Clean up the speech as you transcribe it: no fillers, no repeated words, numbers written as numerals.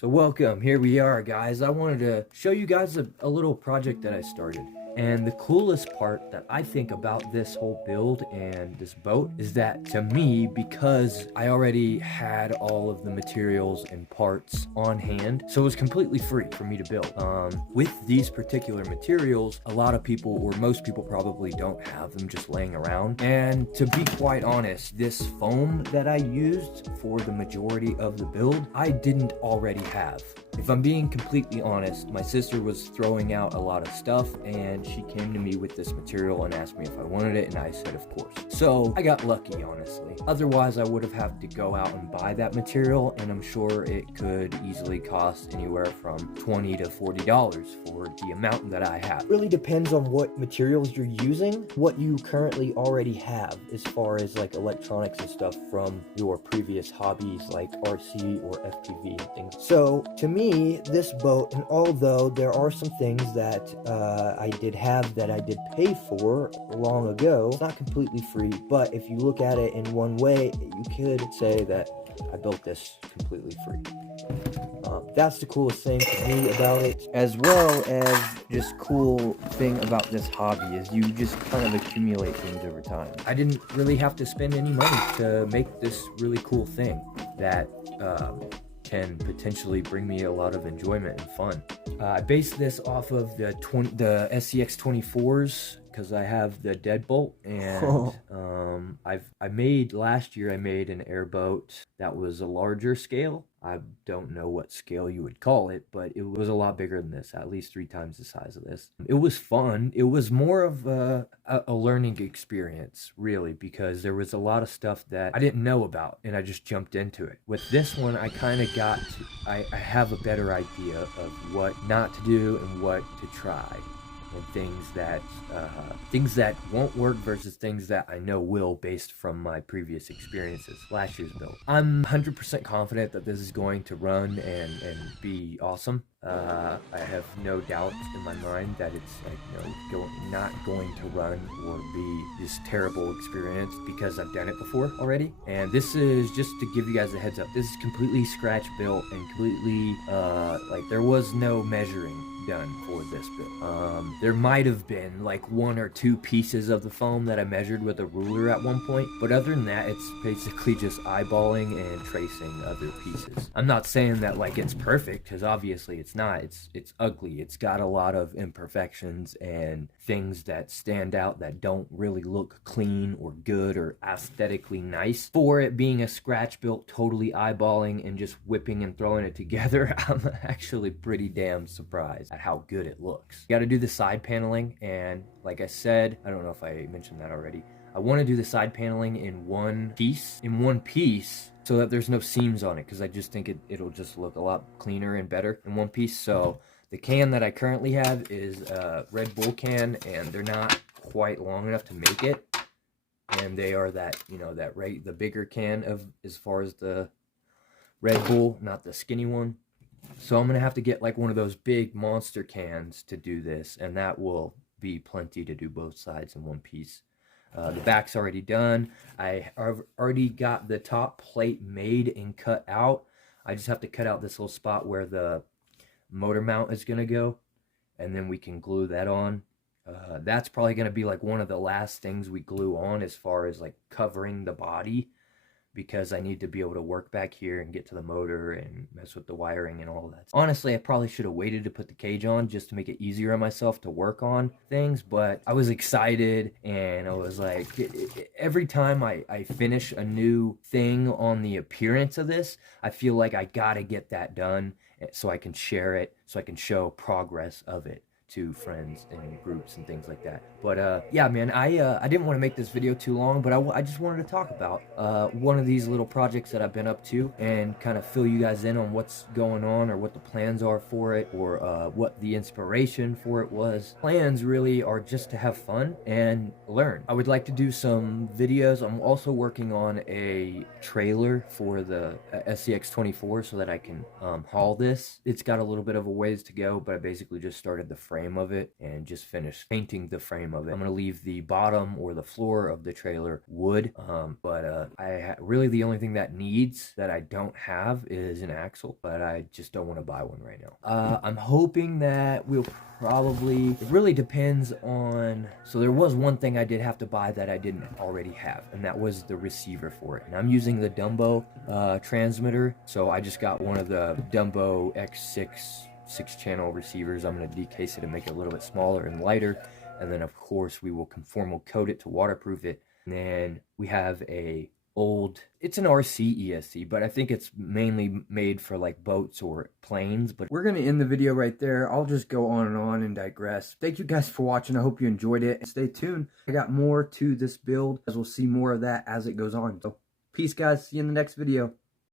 So welcome, here we are guys. I wanted to show you guys a little project that I started. And the coolest part that I think about this whole build and this boat is that to me, because I already had all of the materials and parts on hand, so it was completely free for me to build. With these particular materials, a lot of people, or most people probably don't have them just laying around. And to be quite honest, this foam that I used for the majority of the build, I didn't already have. If I'm being completely honest, my sister was throwing out a lot of stuff and she came to me with this material and asked me if I wanted it, and I said of course. So I got lucky, honestly. Otherwise I would have had to go out and buy that material, and I'm sure it could easily cost anywhere from $20 to $40 for the amount that I have. Really depends on what materials you're using, what you currently already have as far as like electronics and stuff from your previous hobbies like RC or FPV and things. So to me, this boat, and although there are some things that I did have that I did pay for long ago, it's not completely free, but if you look at it in one way, you could say that I built this completely free. That's the coolest thing to me about it, as well as just cool thing about this hobby is you just kind of accumulate things over time. I didn't really have to spend any money to make this really cool thing that can potentially bring me a lot of enjoyment and fun. I based this off of the SCX 24s because I have the deadbolt, and last year I made an airboat that was a larger scale. I don't know what scale you would call it, but it was a lot bigger than this, at least 3 times the size of this. It was fun. It was more of a learning experience, really, because there was a lot of stuff that I didn't know about, and I just jumped into it. With this one, I kind of I have a better idea of what not to do and what to try, and things that won't work versus things that I know will, based from my previous experiences last year's build. I'm 100% confident that this is going to run and be awesome. I have no doubt in my mind that it's like not going to run or be this terrible experience, because I've done it before already. And this is just to give you guys a heads up. This is completely scratch built and completely like there was no measuring done for this build. There might have been like 1 or 2 pieces of the foam that I measured with a ruler at one point, but other than that, it's basically just eyeballing and tracing other pieces. I'm not saying that like it's perfect, because obviously it's not. It's ugly. It's got a lot of imperfections and things that stand out that don't really look clean or good or aesthetically nice. For it being a scratch built, totally eyeballing and just whipping and throwing it together, I'm actually pretty damn surprised at how good it looks. You got to do the side paneling, and like I said, I don't know if I mentioned that already, I want to do the side paneling in one piece, so that there's no seams on it, because I just think it'll just look a lot cleaner and better in one piece. So the can that I currently have is a Red Bull can, and they're not quite long enough to make it, and they are the bigger can of as far as the Red Bull, not the skinny one. So I'm gonna have to get like one of those big monster cans to do this, and that will be plenty to do both sides in one piece. The back's already done. I have already got the top plate made and cut out. I just have to cut out this little spot where the motor mount is gonna go, and then we can glue that on. That's probably gonna be like one of the last things we glue on as far as like covering the body, because I need to be able to work back here and get to the motor and mess with the wiring and all that. Honestly, I probably should have waited to put the cage on just to make it easier on myself to work on things, but I was excited, and I was like, every time I finish a new thing on the appearance of this, I feel like I gotta get that done so I can share it, so I can show progress of it to friends and groups and things like that. But yeah, man, I didn't want to make this video too long, but I just wanted to talk about one of these little projects that I've been up to, and kind of fill you guys in on what's going on, or what the plans are for it, or what the inspiration for it was. Plans really are just to have fun and learn. I would like to do some videos. I'm also working on a trailer for the SCX 24 so that I can haul this. It's got a little bit of a ways to go, but I basically just started the frame frame of it and just finish painting the frame of it. I'm going to leave the bottom or the floor of the trailer wood, but really the only thing that I don't have is an axle, but I just don't want to buy one right now. I'm hoping that we'll probably, it really depends on, so there was one thing I did have to buy that I didn't already have, and that was the receiver for it. And I'm using the Dumbo transmitter, so I just got one of the Dumbo X6 6-channel receivers. I'm going to decase it and make it a little bit smaller and lighter, and then of course we will conformal coat it to waterproof it. And then we have it's an RC ESC, but I think it's mainly made for like boats or planes. But we're going to end the video right there. I'll just go on and digress. Thank you guys for watching. I hope you enjoyed it. Stay tuned. I got more to this build, as we'll see more of that as it goes on. So peace, guys. See you in the next video.